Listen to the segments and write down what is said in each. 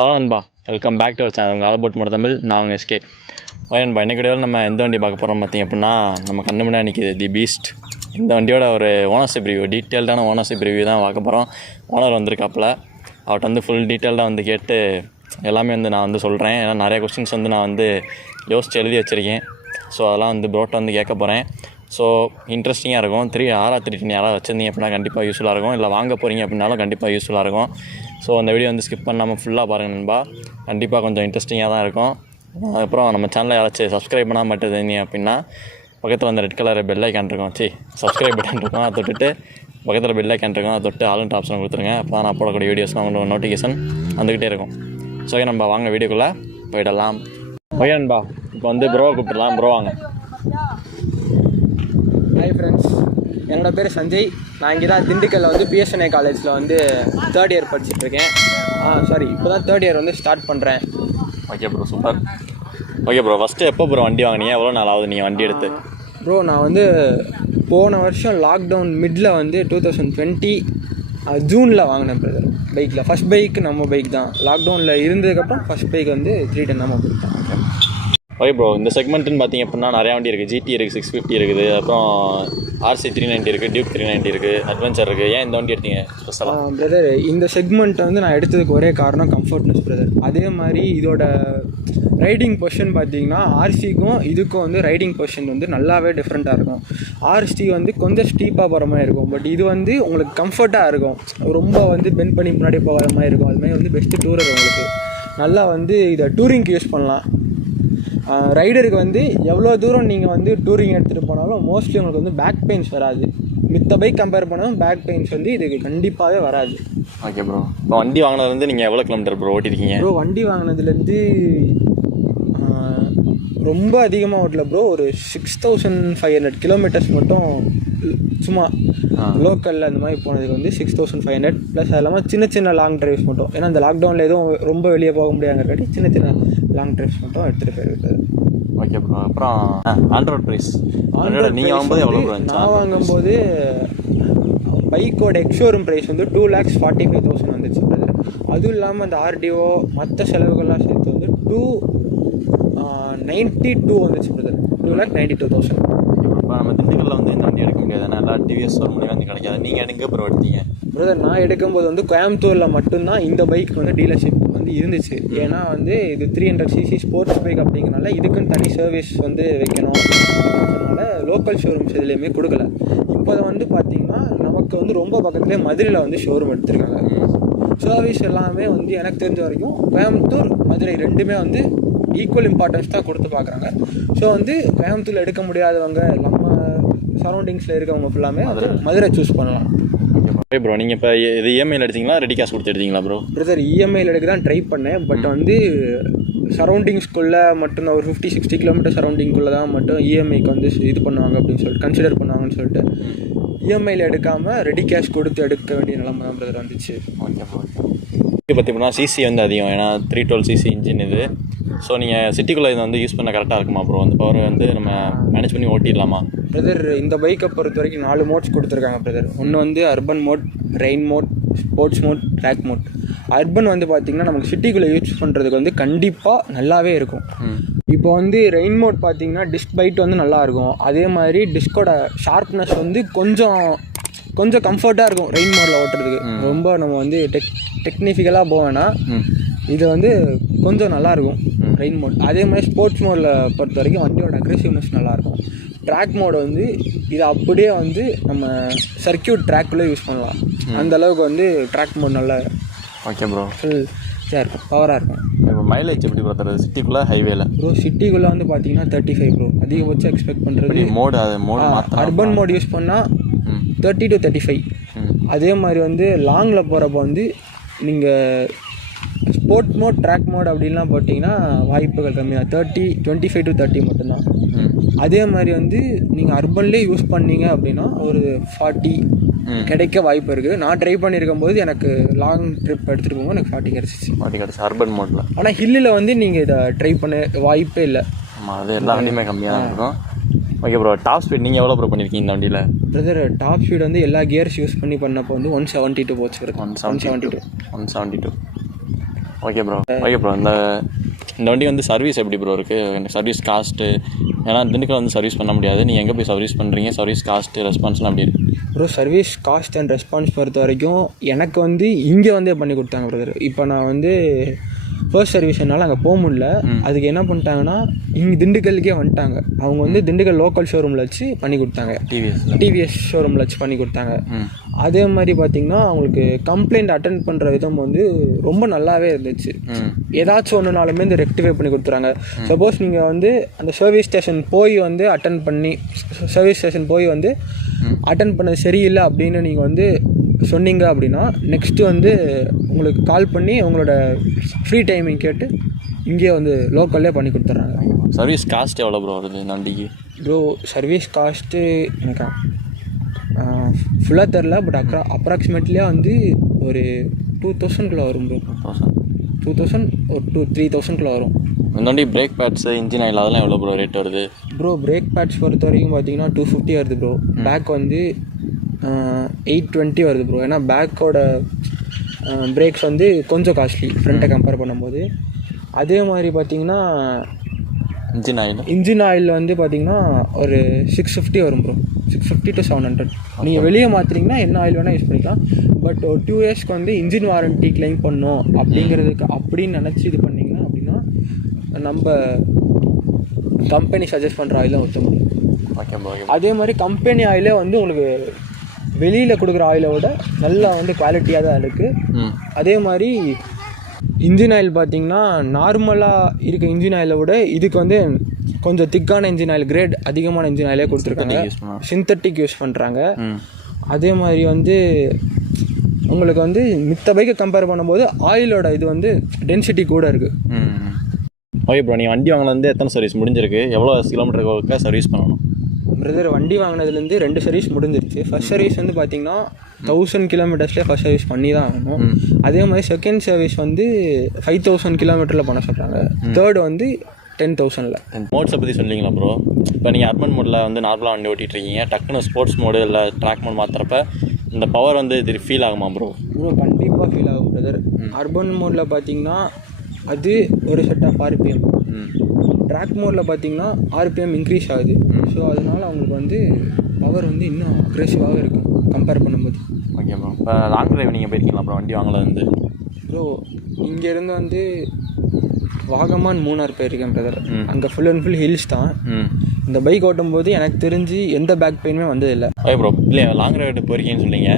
Hello நண்பா, welcome back to our channel. உங்கள் ஆல்போட் மட்டும் தமிழ். நான் உங்கள் எஸ்கே. ஓகே நண்பா, இன்றைக்கு வீடியோவில் நம்ம எந்த வண்டி பார்க்க போகிறோம் பார்த்திங்க அப்படின்னா, நம்ம கண்ணு முன்னாடி நிற்கிது தி பீஸ்ட். இந்த வண்டியோட ஒரு ஓனர்ஷிப் ரிவ்யூ, டீட்டெயில்டான ஓனர்ஷிப் ரிவ்யூ தான் பார்க்க போகிறோம். ஓனர் வந்திருக்காப்புல, அவர்கிட்ட வந்து ஃபுல் டீட்டெயில்டாக வந்து கேட்டு எல்லாமே வந்து நான் வந்து சொல்கிறேன். ஏன்னா நிறைய கொஸ்டின்ஸ் வந்து நான் வந்து யோசித்து எழுதி வச்சுருக்கேன். ஸோ அதெல்லாம் வந்து ப்ரோட்ட வந்து கேட்க போகிறேன். ஸோ இன்ட்ரெஸ்டிங்காக இருக்கும். 310 யாராவது வச்சுருந்தீங்க அப்படின்னா கண்டிப்பாக யூஸ்ஃபுல்லாக இருக்கும். இல்லை வாங்க போகிறீங்க அப்படின்னாலும் கண்டிப்பாக யூஸ்ஃபுல்லாக இருக்கும். ஸோ அந்த வீடியோ வந்து ஸ்கிப் பண்ணாமல் ஃபுல்லாக பாருங்கள் நண்பா. கண்டிப்பாக கொஞ்சம் இன்ட்ரெஸ்டிங்காக தான் இருக்கும். அதுக்கப்புறம் நம்ம சேனலில் யாராச்சும் சப்ஸ்கிரைப் பண்ணால் மட்டும் அப்படின்னா பக்கத்தில் வந்து ரெட் கலர் பெல் ஐக்கான் இருக்கும், சப்ஸ்கிரைப் பட்டன் இருக்கும், அதை தொட்டுட்டு பக்கத்தில் பெல் ஐக்கான் இருக்கும், அதை தொட்டு ஆல் ஆப்ஷன் கொடுத்துருங்க. அப்போ தான் நான் போடக்கூடிய வீடியோஸ்லாம் உங்களுக்கு நோட்டிஃபிகேஷன் வந்துக்கிட்டே இருக்கும். ஸோ ஓகே நண்பா, வாங்க வீடியோக்குள்ளே போயிடலாம். ஓகே நண்பா, இப்போ வந்து ப்ரோவை கூப்பிடலாம். ப்ரோ வாங்க. ஹாய் ஃப்ரெண்ட்ஸ், என்னோடய பேர் சஞ்சய். நான் இங்கே தான் திண்டுக்கல்லில் வந்து பிஎஸ்என்ஏ காலேஜில் வந்து 3rd இயர் படிச்சுட்ருக்கேன். இப்போ தான் 3rd இயர் வந்து ஸ்டார்ட் பண்ணுறேன். Okay bro, super. Okay bro, first எப்போ ப்ரோ வண்டி வாங்கினீங்க? எவ்வளோ நாள் ஆகுது நீங்கள் வண்டி எடுத்து? ப்ரோ, நான் வந்து போன வருஷம் லாக்டவுன் மிடில் வந்து 2020 ஜூனில் வாங்கினேன் பிரதர். பைக்கில் ஃபஸ்ட் பைக்கு நம்ம பைக் தான். லாக்டவுனில் இருந்ததுக்கப்புறம் ஃபஸ்ட் பைக் வந்து 310 நம்ம பைக் தான். ஓகே ப்ரோ, இந்த செக்மெண்ட்டுன்னு பார்த்தீங்க அப்படின்னா நிறையா வண்டி இருக்குது. GT இருக்குது, 650 இருக்குது, அப்புறம் RC 390 இருக்குது, டியூக் 390 இருக்குது, அட்வென்ச்சர் இருக்குது. ஏன் இந்த வண்டி எடுத்தீங்க ஸ்பெஷலாக? பிரதர், இந்த செக்மெண்ட் வந்து நான் எடுத்ததுக்கு ஒரே காரணம் கம்ஃபர்ட்னஸ் பிரதர். அதே மாதிரி இதோட ரைடிங் பொசிஷன் பார்த்தீங்கன்னா RCக்கும் இதுக்கும் வந்து ரைடிங் பொசிஷன் வந்து நல்லாவே டிஃப்ரெண்ட்டாக இருக்கும். RC வந்து கொஞ்சம் ஸ்டீப்பாக போகிற மாதிரி இருக்கும், பட் இது வந்து உங்களுக்கு கம்ஃபர்ட்டாக இருக்கும். ரொம்ப வந்து பெண்ட் பண்ணி முன்னாடி போகிற மாதிரி இருக்கும். அதுமாதிரி வந்து பெஸ்ட்டு டூரர் உங்களுக்கு நல்லா வந்து இதை டூரிங்க்கு யூஸ் பண்ணலாம். ரைடருக்கு வந்து எவ்வளோ தூரம் நீங்கள் வந்து டூரிங் எடுத்துகிட்டு போனாலும் மோஸ்ட்லி உங்களுக்கு வந்து பேக் பெயின்ஸ் வராது. மித்த பைக் கம்பேர் பண்ணாலும் பேக் பெயின்ஸ் வந்து இதுக்கு கண்டிப்பாகவே வராது. ஓகே ப்ரோ, இப்போ வண்டி வாங்கினதுலேருந்து நீங்கள் எவ்வளோ கிலோமீட்டர் ப்ரோ ஓட்டிருக்கீங்க? ப்ரோ, வண்டி வாங்கினதுலேருந்து ரொம்ப அதிகமாக ஓட்டல ப்ரோ. ஒரு 6500 கிலோமீட்டர்ஸ் மட்டும் சும்மா லோக்கலில் அந்த மாதிரி போனதுக்கு வந்து 6500 ப்ளஸ் அது இல்லாமல் சின்ன சின்ன லாங் ட்ரைவ்ஸ் மட்டும். ஏன்னா அந்த லாக்டவுனில் எதுவும் ரொம்ப வெளியே போக முடியாதுங்கிறக்காட்டி சின்ன சின்ன லாங் ட்ரைவ்ஸ் மட்டும் எடுத்துகிட்டு போயிருக்காரு. ஓகே ப்ரோ, அப்புறம் ஆண்ட்ராய்ட் ப்ரைஸ் நீங்கள் வாங்கும்போது எவ்வளோ ப்ரோ? நான் வாங்கும்போது பைக்கோட எக்ஷோரூம் ப்ரைஸ் வந்து 2,45,000 வந்துச்சு பிரதர். அதுவும் இல்லாமல் அந்த RDO மற்ற செலவுகள்லாம் சேர்த்து வந்து 292 வந்துச்சு பிரதர். 2,92,000. இப்போ நம்ம திண்டுக்கல்லில் வந்து இந்த வண்டி எடுக்க முடியாது, ஏன்னா எல்லா டிவிஎஸ் ஒரு மணி வந்து கிடைக்காது. நீங்கள் எங்கே ப்ரோ எடுத்தீங்க? பிரதர், நான் எடுக்கும்போது வந்து கோயம்புத்தூரில் மட்டும்தான் இந்த பைக் வந்து டீலர்ஷிப் வந்து இருந்துச்சு. ஏன்னா வந்து இது 300cc ஸ்போர்ட்ஸ் பைக் அப்படிங்கிறனால இதுக்குன்னு தனி சர்வீஸ் வந்து வைக்கணும் அப்படின்றதுனால லோக்கல் ஷோரூம்ஸ் எதுலேயுமே கொடுக்கல. இப்போ வந்து பார்த்திங்கன்னா நமக்கு வந்து ரொம்ப பக்கத்துலேயே மதுரையில் வந்து ஷோரூம் எடுத்திருக்காங்க. சர்வீஸ் எல்லாமே வந்து எனக்கு தெரிஞ்ச வரைக்கும் கோயம்புத்தூர் மதுரை ரெண்டுமே வந்து ஈக்குவல் இம்பார்ட்டன்ஸ் தான் கொடுத்து பார்க்குறாங்க. ஸோ வந்து கோயம்புத்தூரில் எடுக்க முடியாதவங்க நம்ம சரௌண்டிங்ஸில் இருக்கவங்க ஃபுல்லாமே மதுரை சூஸ் பண்ணலாம். ஓகே ப்ரோ, நீங்கள் இப்போ இது இஎம்ஐயில் எடுத்தீங்களா ரெடி கேஷ் கொடுத்து எடுத்தீங்களா ப்ரோ? பிரதர், இஎம்ஐயில் எடுக்க தான் ட்ரை பண்ணேன். பட் வந்து சரௌண்டிங்ஸ்குள்ளே மட்டும் ஒரு 50-60 கிலோமீட்டர் சரௌண்டிங்குள்ளே தான் மட்டும் இஎம்ஐக்கு வந்து இது பண்ணுவாங்க அப்படின்னு சொல்லிட்டு கன்சிடர் பண்ணுவாங்கன்னு சொல்லிட்டு இஎம்ஐயில் எடுக்காமல் ரெடி கேஷ் கொடுத்து எடுக்க வேண்டிய நிலைமை தான் பிரதர் வந்துச்சு. ஓகே ப்ரோ, இது பார்த்தீங்கன்னா சிசி வந்து அதிகம், ஏன்னா 312cc இன்ஜின் இது. ஸோ நீங்கள் சிட்டிக்குள்ளே இதை வந்து யூஸ் பண்ண கரெக்டாக இருக்குமா ப்ரோ? அந்த பவர் வந்து நம்ம மேனேஜ் பண்ணி ஓட்டிடலாமா? பிரதர், இந்த பைக்கை பொறுத்த வரைக்கும் 4 மோட்ஸ் கொடுத்துருக்காங்க பிரதர். ஒன்று வந்து urban mode, rain mode, sports mode, track mode. Urban வந்து பார்த்திங்கன்னா நமக்கு சிட்டிக்குள்ளே யூஸ் பண்ணுறதுக்கு வந்து கண்டிப்பாக நல்லாவே இருக்கும். இப்போ வந்து ரெயின் மோட் பார்த்திங்கன்னா டிஸ்க் பைட் வந்து நல்லாயிருக்கும். அதே மாதிரி டிஸ்கோட ஷார்ப்னஸ் வந்து கொஞ்சம் கம்ஃபர்ட்டாக இருக்கும் ரெயின் மோடில் ஓட்டுறதுக்கு. ரொம்ப நம்ம வந்து டெக்னிஃபிக்கலாக போவேன்னா இது வந்து கொஞ்சம் நல்லாயிருக்கும் ரெயின் மோட். அதே மாதிரி ஸ்போர்ட்ஸ் மோடில் பொறுத்த வரைக்கும் வண்டியோட அக்ரெசிவ்னஸ் நல்லாயிருக்கும். ட்ராக் மோடு வந்து இது அப்படியே வந்து நம்ம சர்க்கியூட் ட்ராக்குள்ளே யூஸ் பண்ணலாம். அந்தளவுக்கு வந்து ட்ராக் மோட் நல்லா ஓகே ப்ரோ ஃபுல் இதாக இருக்கும், பவராக இருக்கும். இப்போ மைலேஜ் எப்படி ப்ரோ தருது சிட்டிக்குள்ளே ஹைவேல? ப்ரோ, சிட்டிக்குள்ளே வந்து பார்த்தீங்கன்னா 35 ப்ரோ அதிகபட்சம் எக்ஸ்பெக்ட் பண்ணுறது. மோடு அர்பன் மோட் யூஸ் பண்ணால் 30 to 35. அதே மாதிரி வந்து லாங்கில் போகிறப்ப வந்து நீங்கள் ஸ்போர்ட் மோட், ட்ராக் மோட் அப்படின்லாம் போட்டிங்கன்னா வாய்ப்புகள் கம்மி தான். 25 to 30 மட்டும்தான். அதே மாதிரி வந்து நீங்கள் அர்பன்லேயே யூஸ் பண்ணீங்க அப்படின்னா ஒரு 40 கிடைக்க வாய்ப்பு இருக்குது. நான் ட்ரை பண்ணியிருக்கும் போது எனக்கு லாங் ட்ரிப் எடுத்துகிட்டு போகும்போது எனக்கு 40 கிடச்சிச்சு அர்பன் மோடில். ஆனால் ஹில்லில் வந்து நீங்கள் இதை ட்ரை பண்ண வாய்ப்பே இல்லை. ஆமாம், அது எல்லா வண்டியுமே கம்மியாக தான் இருக்கும். ஓகே ப்ரோ, டாப் ஸ்பீட் நீங்கள் எவ்வளோ ப்ரோ பண்ணியிருக்கீங்க இந்த வண்டியில்? பிரதர், டாப் ஸ்பீட் வந்து எல்லா கியர்ஸ் யூஸ் பண்ணி பண்ணப்போ வந்து 172 போச்சு. 172. ஓகே ப்ரோ இந்த வண்டி வந்து சர்வீஸ் எப்படி ப்ரோ இருக்குது, சர்வீஸ் காஸ்ட்டு? ஏன்னா திண்டுக்கல் வந்து சர்வீஸ் பண்ண முடியாது, நீங்கள் எங்கே போய் சர்வீஸ் பண்ணுறீங்க, சர்வீஸ் காஸ்ட்டு ரெஸ்பான்ஸ்லாம் அப்படி இருக்குது bro? Service cost and response பொறுத்த வரைக்கும் எனக்கு வந்து இங்கே வந்து பண்ணி கொடுத்தாங்க பிரதர். இப்போ நான் வந்து ஃபர்ஸ்ட் சர்வீஸ் என்னால் அங்கே போக முடியல. அதுக்கு என்ன பண்ணிட்டாங்கன்னா இங்கே திண்டுக்கலுக்கே வந்துட்டாங்க. அவங்க வந்து திண்டுக்கல் லோக்கல் ஷோரூமில் வச்சு பண்ணி கொடுத்தாங்க, டிவிஎஸ் ஷோரூமில் வச்சு பண்ணி கொடுத்தாங்க. அதே மாதிரி பார்த்திங்கன்னா அவங்களுக்கு கம்ப்ளைண்ட் அட்டென்ட் பண்ணுற விதம் வந்து ரொம்ப நல்லாவே இருந்துச்சு. ஏதாச்சும் ஒன்றுனாலுமே இந்த ரெக்டிஃபை பண்ணி கொடுத்துறாங்க. சப்போஸ் நீங்கள் வந்து அந்த சர்வீஸ் ஸ்டேஷன் போய் வந்து அட்டன் பண்ணது சரியில்லை அப்படின்னு நீங்கள் வந்து சொன்னீங்க அப்படின்னா நெக்ஸ்ட்டு வந்து உங்களுக்கு கால் பண்ணி உங்களோட ஃப்ரீ டைமிங் கேட்டு இங்கேயே வந்து லோக்கல்லே பண்ணி கொடுத்துட்றாங்க. சர்வீஸ் காஸ்ட் எவ்வளோ ப்ரோ வருது வண்டிக்கு? ப்ரோ சர்வீஸ் காஸ்ட்டு எனக்கு ஃபுல்லாக தெரில, பட் அப்ராக்சிமேட்லியே வந்து ஒரு 2000 வரும் ப்ரோ. 2000 ஒரு 3,000 வரும். இந்த வண்டி பிரேக் பேட்ஸு, இன்ஜின் ஆயில் அதெல்லாம் எவ்வளோ ப்ரோ ரேட் வருது? ப்ரோ பிரேக் பேட்ஸ் பொறுத்த வரைக்கும் பார்த்தீங்கன்னா 250 வருது ப்ரோ. பேக் வந்து 820 வருது ப்ரோ. ஏன்னா பேக்கோட பிரேக்ஸ் வந்து கொஞ்சம் காஸ்ட்லி ஃப்ரண்ட்டை கம்பேர் பண்ணும்போது. அதே மாதிரி பார்த்தீங்கன்னா இன்ஜின் ஆயில் வந்து பார்த்தீங்கன்னா ஒரு 650 வரும் ப்ரோ. 650 to 700. நீங்கள் வெளியே மாற்றுறீங்கன்னா என்ன ஆயில் வேணால் யூஸ் பண்ணிக்கலாம். பட் ஒரு 2 இயர்ஸ்க்கு வந்து இன்ஜின் வாரண்ட்டி கிளைம் பண்ணோம் அப்படிங்கிறதுக்கு அப்படின்னு நினச்சி இது பண்ணிங்கன்னா அப்படின்னா நம்ம கம்பெனி சஜஸ்ட் பண்ணுற ஆயிலும் ஊற்ற முடியும். அதே மாதிரி கம்பெனி ஆயிலே வந்து உங்களுக்கு வெளியில் கொடுக்குற ஆயிலை விட நல்லா வந்து குவாலிட்டியாக தான் இருக்குது. அதே மாதிரி இன்ஜின் ஆயில் பார்த்திங்கன்னா நார்மலாக இருக்க இன்ஜின் ஆயிலை விட இதுக்கு வந்து கொஞ்சம் திக்கான இன்ஜின் ஆயில், கிரேட் அதிகமான இன்ஜின் ஆயிலே கொடுத்துருக்காங்க. சிந்தட்டிக் யூஸ் பண்ணுறாங்க. அதே மாதிரி வந்து உங்களுக்கு வந்து மித்த பைக்கை கம்பேர் பண்ணும்போது ஆயிலோட இது வந்து டென்சிட்டி கூட இருக்குது. ஓகே ப்ரோ, நீ வண்டி வாங்கினது வந்து எத்தனை சர்வீஸ் முடிஞ்சிருக்கு, எவ்வளோ கிலோமீட்டருக்கு சர்வீஸ் பண்ணணும்? பிரதர் வண்டி வாங்கினதுலேருந்து 2 சர்வீஸ் முடிஞ்சிருச்சு. ஃபர்ஸ்ட் சர்வீஸ் வந்து பார்த்திங்கன்னா 1000 கிலோமீட்டர்ஸ்லேயே ஃபர்ஸ்ட் சர்வீஸ் பண்ணி தான் ஆகணும். அதே மாதிரி செகண்ட் சர்வீஸ் வந்து 5000 கிலோமீட்டரில் பண்ண சொல்கிறாங்க. தேர்டு வந்து 10,000. மோட்ஸை பற்றி சொல்லிங்களா ப்ரோ? இப்போ நீங்கள் அர்பன் மோடில் வந்து நார்மலாக வண்டி ஓட்டிகிட்டு இருக்கீங்க, டக்குன்னு ஸ்போர்ட்ஸ் மோடு இல்லை ட்ராக் மோட் மாற்றுறப்ப இந்த பவர் வந்து இது ஃபீல் ஆகுமா ப்ரோ? கண்டிப்பாக ஃபீல் ஆகும் பிரதர். அர்பன் மோடில் பார்த்தீங்கன்னா அது ஒரு செட் ஆஃப் ஆர்பிஎம். ட்ராக் மோடில் பார்த்தீங்கன்னா ஆர்பிஎம் இன்க்ரீஸ் ஆகுது. ஸோ அதனால் அவங்களுக்கு வந்து பவர் வந்து இன்னும் அக்ரெசிவாகவே இருக்கும் கம்பேர் பண்ணும்போது. ஓகே ப்ரோ, இப்போ லாங் ட்ரைவ் நீங்கள் போயிருக்கீங்களா ப்ரோ வண்டி வாங்கலேருந்து? ப்ரோ இங்கேருந்து வந்து வாகமான் மூணார் போயிருக்கேன் பிரதர். அங்கே ஃபுல் அண்ட் ஃபுல் ஹில்ஸ் தான். இந்த பைக் ஓட்டும் போது எனக்கு தெரிஞ்சு எந்த பேக் பெயினுமே வந்ததில்லை. ஓகே ப்ரோ, இல்லையா லாங் ரைடு போயிருக்கீங்கன்னு சொன்னீங்க,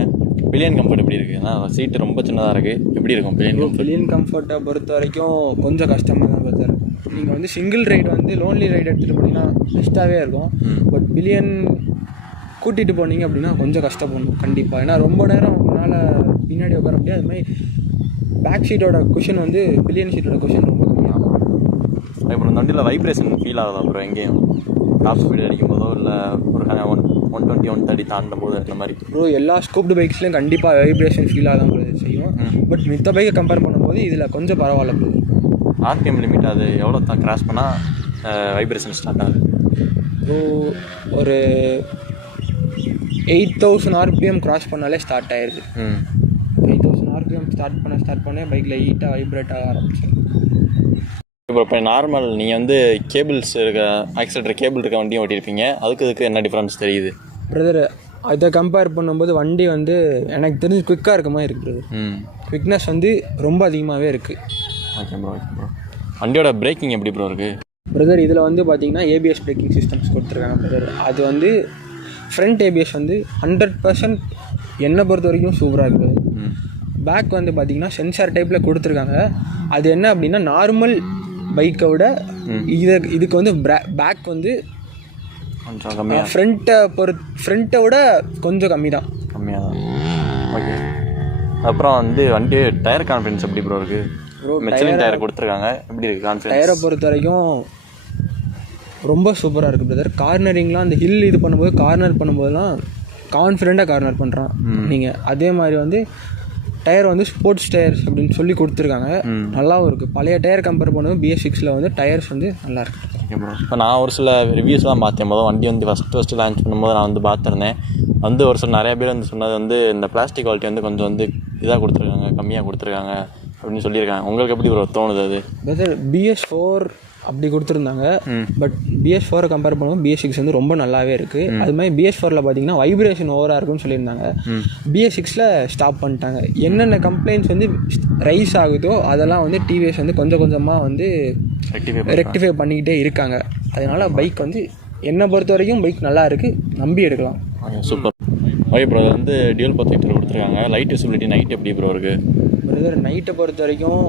பில்லியன் கம்ஃபர்ட் எப்படி இருக்குது? ஏன்னா சீட்டு ரொம்ப சின்னதாக இருக்குது, எப்படி இருக்கும் பில்லியன் கம்ஃபர்ட்டை பொறுத்த வரைக்கும் கொஞ்சம் கஷ்டமாக தான் பிரதர். நீங்கள் வந்து சிங்கிள் ரைடு வந்து லோன்லி ரைடு எடுத்துகிட்டு போனீங்கன்னா பெஸ்ட்டாகவே இருக்கும். பட் பில்லியன் கூட்டிகிட்டு போனீங்க அப்படின்னா கொஞ்சம் கஷ்டப்படணும் கண்டிப்பாக. ஏன்னா ரொம்ப நேரம் உங்களால் பின்னாடி உட்கார முடியாது. அது மாதிரி பேக் ஷீட்டோட குஷன் வந்து பில்லியன் ஷீட்டோட குஷன் ரொம்ப கம்மியாகும். அப்புறம் இந்த வண்டியில் வைப்ரேஷன் ஃபீல் ஆகுதா அப்புறம் எங்கேயும் டாப் ஸ்பீடு அடிக்கும் போதோ இல்லை ஒரு 120 130 தாண்டும் போது அந்த மாதிரி? ப்ரோ எல்லா ஸ்கூப்டு பைக்ஸ்லையும் கண்டிப்பாக வைப்ரேஷன் ஃபீல் ஆகாதான் செய்யும். பட் மித்த பைக்கை கம்பேர் பண்ணும்போது இதில் கொஞ்சம் பரவாயில்ல ப்ரோ. ஆர்பிஎம் லிமிட் அது எவ்வளோ தான் கிராஸ் பண்ணால் வைப்ரேஷன் ஸ்டார்ட் ஆகுது? ப்ரோ ஒரு 8000 ஆர்பிஎம் கிராஸ் பண்ணாலே ஸ்டார்ட் ஆயிடுது. 8000 ஆர்பிஎம் ஸ்டார்ட் பண்ண பைக்கில் ஹீட்டாக வைப்ரேட் ஆக ஆரம்பிச்சிடும். இப்போ நார்மல் நீங்கள் வந்து கேபிள்ஸ் இருக்க ஆக்சிலேட்டர் கேபிள் இருக்க வண்டியும் ஓட்டியிருப்பீங்க, அதுக்கு என்ன டிஃப்ரென்ஸ் தெரியுது பிரதர்? அதை கம்பேர் பண்ணும்போது வண்டி வந்து எனக்கு தெரிஞ்சு குவிக்காக இருக்க மாதிரி இருக்குது பிரதர். குவிக்னஸ் வந்து ரொம்ப அதிகமாகவே இருக்குது. Okay bro. வண்டியோட பிரேக்கிங் எப்படி ப்ரோ இருக்குது பிரதர்? இதில் வந்து பார்த்தீங்கன்னா ஏபிஎஸ் பிரேக்கிங் சிஸ்டம்ஸ் கொடுத்துருக்காங்க பிரதர். அது வந்து ஃப்ரண்ட் ஏபிஎஸ் வந்து 100% என்னை பொறுத்த வரைக்கும் சூப்பராக இருக்குது. பேக் வந்து பார்த்தீங்கன்னா சென்சார் டைப்பில் கொடுத்துருக்காங்க. அது என்ன அப்படின்னா நார்மல் பைக்கை விட இதுக்கு வந்து பேக் வந்து கொஞ்சம் கம்மியாக, ஃப்ரண்ட்டை விட கொஞ்சம் கம்மியாக தான். ஓகே, அப்புறம் வந்து வண்டி டயர் கான்ஃபிடன்ஸ் எப்படி ப்ரோ இருக்குது? மெச்சலின் டயர் கொடுத்துருக்காங்க, எப்படி இருக்குது கான்ஃபிடன்ஸ்? டயரை பொறுத்த வரைக்கும் ரொம்ப சூப்பராக இருக்குது பிரதர். கார்னரிங்லாம் அந்த ஹில் இது பண்ணும்போது கார்னர் பண்ணும்போதுலாம் கான்ஃபிடெண்ட்டாக கார்னர் பண்ணுறான் நீங்கள். அதே மாதிரி வந்து டயர் வந்து ஸ்போர்ட்ஸ் டயர்ஸ் அப்படின்னு சொல்லி கொடுத்துருக்காங்க, நல்லாவும் இருக்குது. பழைய டயர் கம்பேர் பண்ணும்போது BS6 வந்து டயர்ஸ் வந்து நல்லா இருக்குது. ஓகே ப்ரோ, இப்போ நான் ஒரு சில ரிவ்யூஸ்லாம் பார்த்தேன். போதும் வண்டி வந்து ஃபஸ்ட்டு லான்ச் பண்ணும்போது நான் வந்து பார்த்துருந்தேன். ஒரு சில நிறைய பேர் வந்து சொன்னது வந்து இந்த பிளாஸ்டிக் குவாலிட்டி வந்து கொஞ்சம் வந்து இதாக கொடுத்துருக்காங்க, கம்மியாக கொடுத்துருக்காங்க, அப்படின்னு சொல்லியிருக்காங்க. உங்களுக்கு எப்படி ப்ரோ தோணுது அது? பிரதர் BS4 அப்படி கொடுத்துருந்தாங்க. பட் BS4 கம்பேர் பண்ணும்போது BS6 வந்து ரொம்ப நல்லாவே இருக்குது. அது மாதிரி BS4ல் பார்த்தீங்கன்னா வைப்ரேஷன் ஓவராக இருக்குன்னு சொல்லியிருந்தாங்க. BS6ல் ஸ்டாப் பண்ணிட்டாங்க. என்னென்ன கம்ப்ளைண்ட்ஸ் வந்து ரைஸ் ஆகுதோ அதெல்லாம் வந்து டிவிஎஸ் வந்து கொஞ்சம் கொஞ்சமாக வந்து ரெக்டிஃபை பண்ணிக்கிட்டே இருக்காங்க. அதனால் பைக் வந்து என்னை பொறுத்த வரைக்கும் பைக் நல்லா இருக்குது, நம்பி எடுக்கலாம். சூப்பர். ஓகே ப்ரோ, அது வந்து டியூல் ப்ரொஜெக்டர் கொடுத்துருக்காங்க. லைட் விசிபிலிட்டி நைட் எப்படி ப்ரோ இருக்குது? பிரதர் நைட்டை பொறுத்த வரைக்கும்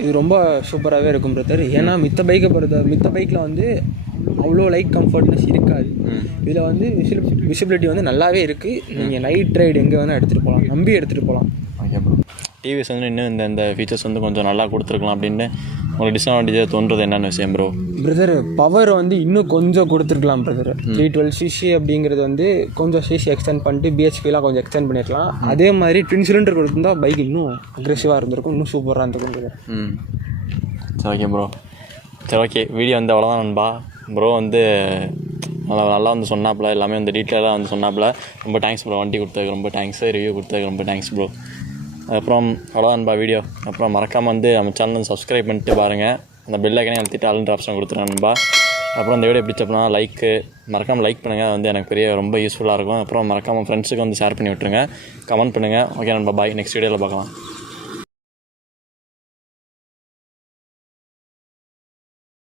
இது ரொம்ப சூப்பராகவே இருக்கும் பிரதர். ஏன்னா மித்த பைக்கில் வந்து அவ்வளோ லைட் கம்ஃபர்ட்னஸ் இருக்காது. இதில் வந்து விசிபிலிட்டி வந்து நல்லாவே இருக்குது. நீங்கள் நைட் ரைடு எங்கே வேணால் எடுத்துகிட்டு போகலாம், நம்பி எடுத்துகிட்டு போகலாம். ஓகே ப்ரோ, டிவிஎஸ் வந்து இன்னும் இந்த ஃபீச்சர்ஸ் வந்து கொஞ்சம் நல்லா கொடுத்துருக்கலாம் அப்படின்னு உங்களுக்கு டிஸ்அட்வான்டேஜாக தோன்றது என்னென்ன விஷயம் ப்ரோ? பிரதர் பவர் வந்து இன்னும் கொஞ்சம் கொடுத்துருக்கலாம் பிரதர். 312cc அப்படிங்கிறது வந்து கொஞ்சம் சிசி எக்ஸ்டெண்ட் பண்ணிட்டு BHPலாம் கொஞ்சம் எக்ஸ்டெண்ட் பண்ணியிருக்கலாம். அதே மாதிரி ட்வின் சிலிண்டர் கொடுத்துருந்தா பைக் இன்னும் அக்ரெசிவாக இருந்திருக்கும், இன்னும் சூப்பராக இருந்திருக்கும் பிரதர். சரி ஓகே ப்ரோ. சரி ஓகே, வீடியோ வந்து அவ்வளோதான் நண்பா. ப்ரோ வந்து நல்லா வந்து சொன்னாப்புல, எல்லாமே வந்து டீட்டெயிலாக வந்து சொன்னாப்புல. ரொம்ப தேங்க்ஸ் ப்ரோ, வண்டி கொடுத்ததுக்கு ரொம்ப தேங்க்ஸ், ரிவ்யூ கொடுத்ததுக்கு ரொம்ப தேங்க்ஸ் ப்ரோ. அப்புறம் அவ்வளோதான்பா வீடியோ. அப்புறம் மறக்காமல் வந்து நம்ம சேனல் வந்து சப்ஸ்கிரைப் பண்ணிட்டு பாருங்கள். அந்த பெல் ஐக்கனே அழுத்திட்டு ஆல்ன்ற ஆப்ஷன் கொடுத்துருவேன்பா. அப்புறம் இந்த வீடியோ பிடிச்சப்பனா மறக்காமல் லைக் பண்ணுங்கள், வந்து எனக்கு ரொம்ப யூஸ்ஃபுல்லாக இருக்கும். அப்புறம் மறக்காமல் ஃப்ரெண்ட்ஸுக்கு வந்து ஷேர் பண்ணி விட்டுருங்க, கமெண்ட் பண்ணுங்கள். ஓகே நண்பா, பாய். நெக்ஸ்ட் வீடியோவில் பார்க்கலாம்.